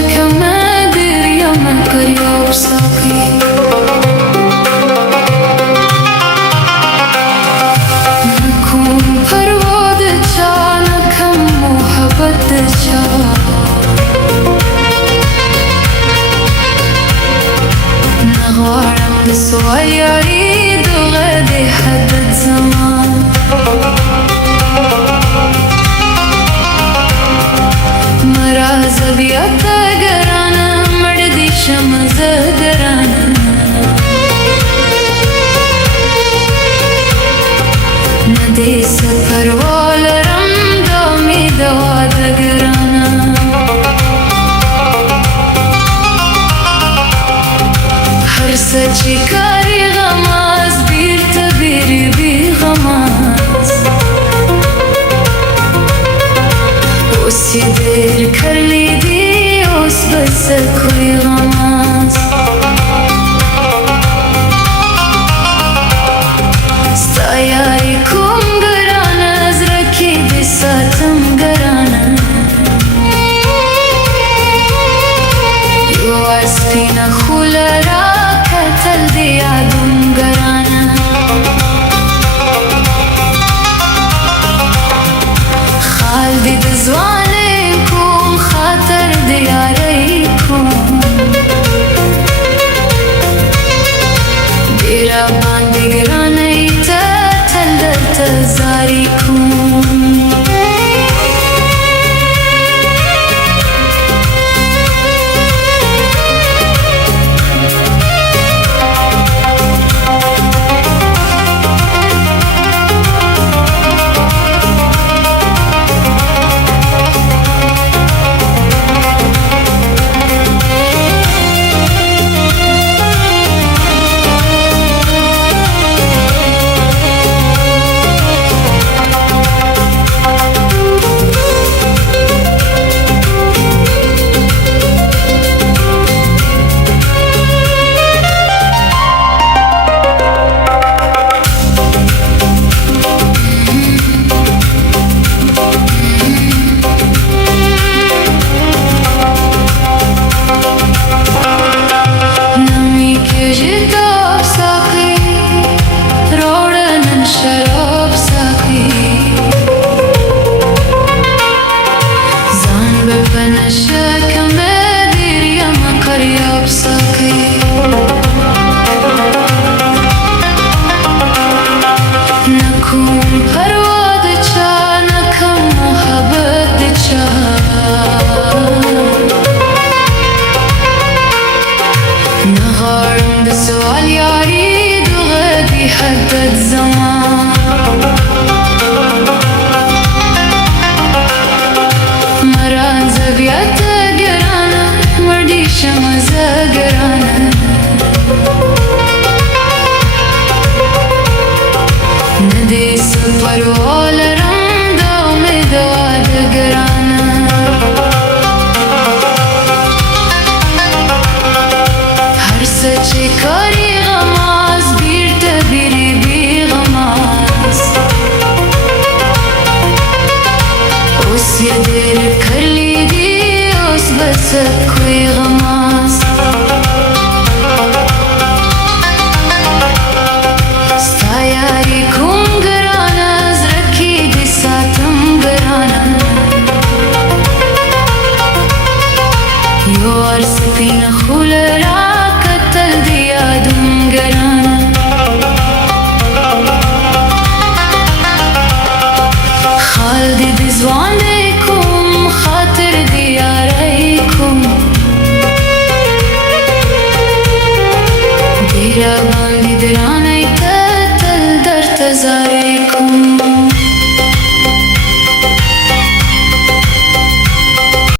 şekeme deryama karyop saki Nakum parvod cha nakam muhabbat cha Nagharam biswal yarid ghadi haddad zaman Zebiyata garana mardi şamza garana Nade safar walaram dami dawad garana Har sachi kari ghamaz bir tabir bi ghamaz Usi der kar lidi बस कोई गमाज़ Stayari kum garana Zraki bisatam garana You are spina khulara Katal diya dum garana Khaldi dizwane kum Khatar diya حدد زمان مران زبيات قرانا مردي شمز قرانا ندي سفر ولا رمضة ومدواد قرانا هرسة شكاري يدير كل يدي بس कोई गमा